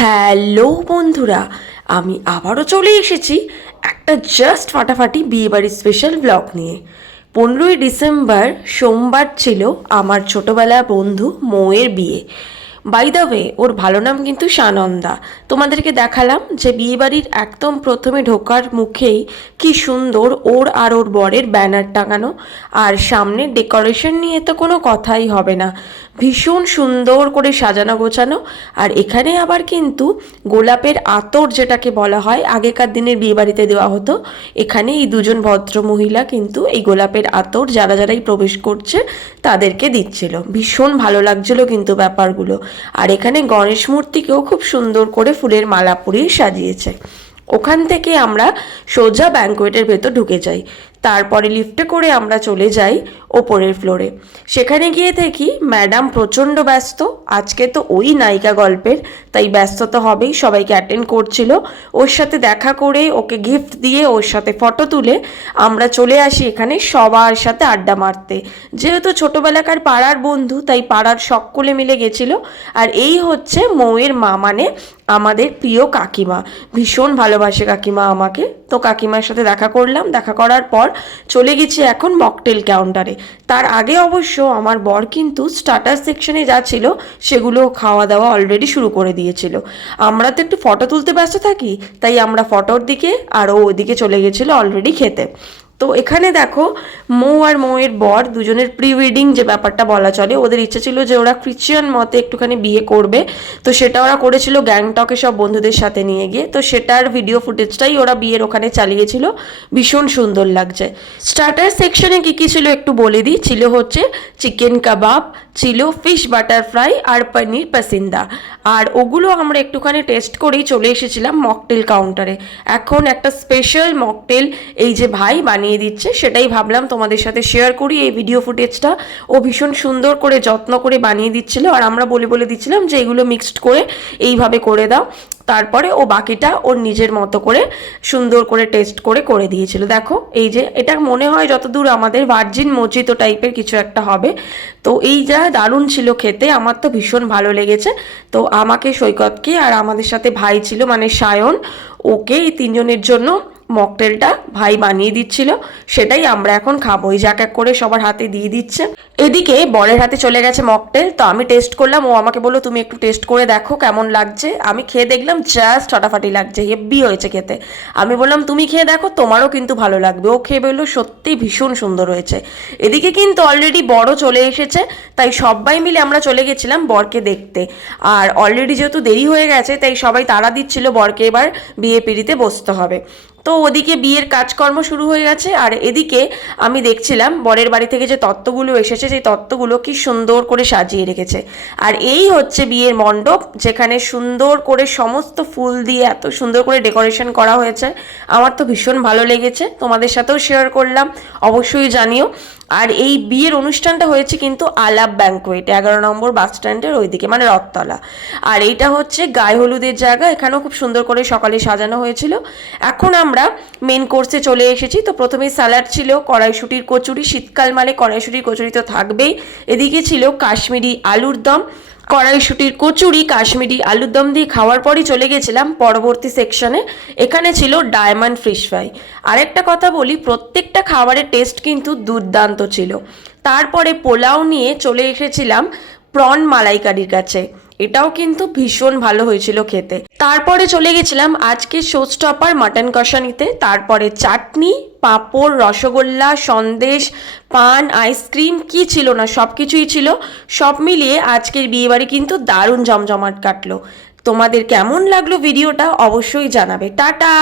Hello বন্ধুরা, আমি আবারও চলে এসেছি একটা জাস্ট ফাটাফাটি বিয়েবাড়ির স্পেশাল ব্লগ নিয়ে। 15ই ডিসেম্বর সোমবার ছিল আমার ছোটবেলার বন্ধু মৌয়ের বিয়ে। বাই দ্য ওয়ে, ওর ভালো নাম কিন্তু সানন্দা। তোমাদেরকে দেখালাম যে বিয়েবাড়ির একদম প্রথমে ঢোকার মুখেই কি সুন্দর ওর আর ওর বরের ব্যানার টাঙানো, আর সামনে ডেকোরেশন নিয়ে তো কোনো কথাই হবে না, ভীষণ সুন্দর করে সাজানো গোছানো। আর এখানে আবার কিন্তু গোলাপের আতর যেটাকে বলা হয়, আগেকার দিনের বিয়েবাড়িতে দেওয়া হতো, এখানে এই দুজন ভদ্র মহিলা কিন্তু এই গোলাপের আতর যারাই প্রবেশ করছে তাদেরকে দিচ্ছিল। ভীষণ ভালো লাগছিল কিন্তু ব্যাপারগুলো। আর এখানে গণেশ মূর্তিকেও খুব সুন্দর করে ফুলের মালা পরিয়ে সাজিয়েছে। ওখান থেকে আমরা সোজা ব্যাঙ্কোয়েটের ভেতর ঢুকে যাই, তারপরে লিফটে করে আমরা চলে যাই ওপরের ফ্লোরে। সেখানে গিয়ে দেখি ম্যাডাম প্রচণ্ড ব্যস্ত, আজকে তো ওই নায়িকা গল্পের, তাই ব্যস্ত তো হবেই, সবাইকে অ্যাটেন্ড করছিল। ওর সাথে দেখা করে ওকে গিফট দিয়ে ওর সাথে ফটো তুলে আমরা চলে আসি এখানে সবার সাথে আড্ডা মারতে। যেহেতু ছোটোবেলাকার পাড়ার বন্ধু, তাই পাড়ার সকলে মিলে গেছিলো। আর এই হচ্ছে মৌয়ের মা, মানে আমাদের প্রিয় কাকিমা। ভীষণ ভালোবাসে কাকিমা আমাকে, তো কাকিমার সাথে দেখা করলাম। দেখা করার পর চলে গেছি এখন মকটেল কাউন্টারে। তার আগে অবশ্য আমার বর কিন্তু স্টার্টার সেকশনে যা ছিল সেগুলো খাওয়া দাওয়া অলরেডি শুরু করে দিয়েছিল। আমরা তো একটু ফটো তুলতে ব্যস্ত থাকি, তাই আমরা ফটোর দিকে আর ও ওদিকে চলে গেছিলো অলরেডি খেতে। তো এখানে দেখো মৌ আর মৌয়ের বর দুজনের প্রি ওয়েডিং যে ব্যাপারটা বলা চলে, ওদের ইচ্ছে ছিল যে ওরা খ্রিশ্চান মতে একটুখানি বিয়ে করবে, তো সেটা ওরা করেছিল গ্যাংটকে সব বন্ধুদের সাথে নিয়ে গিয়ে। তো সেটার ভিডিও ফুটেজটাই ওরা বিয়ের ওখানে চালিয়েছিল, ভীষণ সুন্দর লাগছে। স্টার্টার সেকশনে কী কী ছিল একটু বলে দিই। ছিল হচ্ছে চিকেন কাবাব, ছিল ফিশ বাটার ফ্রাই আর পনির পাসিন্দা। আর ওগুলো আমরা একটুখানি টেস্ট করেই চলে এসেছিলাম মকটেল কাউন্টারে। এখন একটা স্পেশাল মকটেল এই যে ভাই বানিয়ে দিচ্ছে, সেটাই ভাবলাম তোমাদের সাথে শেয়ার করি এই ভিডিও ফুটেজটা। ও ভীষণ সুন্দর করে যত্ন করে বানিয়ে দিচ্ছিল, আর আমরা বলে দিচ্ছিলাম যে এগুলো মিক্সড করে এইভাবে করে দাও। তারপরে ও বাকিটা ওর নিজের মতো করে সুন্দর করে টেস্ট করে দিয়েছিল। দেখো এই যে, এটা মনে হয় যতদূর আমাদের ভার্জিন মোজিতো টাইপের কিছু একটা হবে। তো এই যা দারুণ ছিল খেতে, আমার তো ভীষণ ভালো লেগেছে। তো আমাকে, সৈকতকে আর আমাদের সাথে ভাই ছিল মানে সায়ন, ওকে এই তিনজনের জন্য মকটেলটা ভাই বানিয়ে দিচ্ছিল, সেটাই আমরা এখন খাবো। এই যাক এক করে সবার হাতে দিয়ে দিচ্ছে। এদিকে বরের হাতে চলে গেছে মকটেল, তো আমি টেস্ট করলাম। ও আমাকে বললো তুমি একটু টেস্ট করে দেখো কেমন লাগছে। আমি খেয়ে দেখলাম, জাস্ট ফাটাফাটি লাগছে, হেব্বি হয়েছে খেতে। আমি বললাম তুমি খেয়ে দেখো, তোমারও কিন্তু ভালো লাগবে। ও খেয়ে বললো সত্যি ভীষণ সুন্দর হয়েছে। এদিকে কিন্তু অলরেডি বরও চলে এসেছে, তাই সবাই মিলে আমরা চলে গেছিলাম বরকে দেখতে। আর অলরেডি যেহেতু দেরি হয়ে গেছে, তাই সবাই তাড়া দিচ্ছিল বরকে এবার বিয়ে পিড়িতে বসতে হবে। তো ওদিকে বিয়ের কাজকর্ম শুরু হয়ে গেছে, আর এদিকে আমি দেখছিলাম বরের বাড়ি থেকে যে তত্ত্বগুলো এসেছে, সেই তত্ত্বগুলো কি সুন্দর করে সাজিয়ে রেখেছে। আর এই হচ্ছে বিয়ের মণ্ডপ, যেখানে সুন্দর করে সমস্ত ফুল দিয়ে এত সুন্দর করে ডেকোরেশন করা হয়েছে। আমার তো ভীষণ ভালো লেগেছে, তোমাদের সাথেও শেয়ার করলাম, অবশ্যই জানিও। আর এই বিয়ের অনুষ্ঠানটা হয়েছে কিন্তু আলাপ ব্যাঙ্কোয়েট, 11 নম্বর বাস স্ট্যান্ডের ওইদিকে, মানে রথতলা। আর এইটা হচ্ছে গায়ে হলুদের জায়গা, এখানেও খুব সুন্দর করে সকালে সাজানো হয়েছিল। এখন আমরা মেন কোর্সে চলে এসেছি। তো প্রথমেই স্যালাড ছিল, কড়াইশুঁটির কচুরি, শীতকাল মানে কড়াইশুঁটির কচুরি তো থাকবেই। এদিকে ছিল কাশ্মীরি আলুর দম। কড়াইশুঁটির কচুরি কাশ্মীরি আলুর দম দিয়ে খাওয়ার পরই চলে গেছিলাম পরবর্তী সেকশনে। এখানে ছিল ডায়মন্ড ফিশ ফ্রাই। আরেকটা কথা বলি, প্রত্যেকটা খাবারের টেস্ট কিন্তু দুর্দান্ত ছিল। তারপরে পোলাও নিয়ে চলে এসেছিলাম প্রন মালাইকারির কাছে, এটাও কিন্তু ভীষণ ভালো হয়েছিল খেতে। তারপরে চলে গেছিলাম আজকে শো স্টপার মাটন কষা নিতে। তারপরে চাটনি, পাঁপড়, রসগোল্লা, সন্দেশ, পান, আইসক্রিম, কি ছিল না সব কিছুই ছিল। সব মিলিয়ে আজকের বিয়েবাড়ি কিন্তু দারুণ জমজমাট কাটলো। তোমাদের কেমন লাগলো ভিডিওটা অবশ্যই জানাবে। টাটা।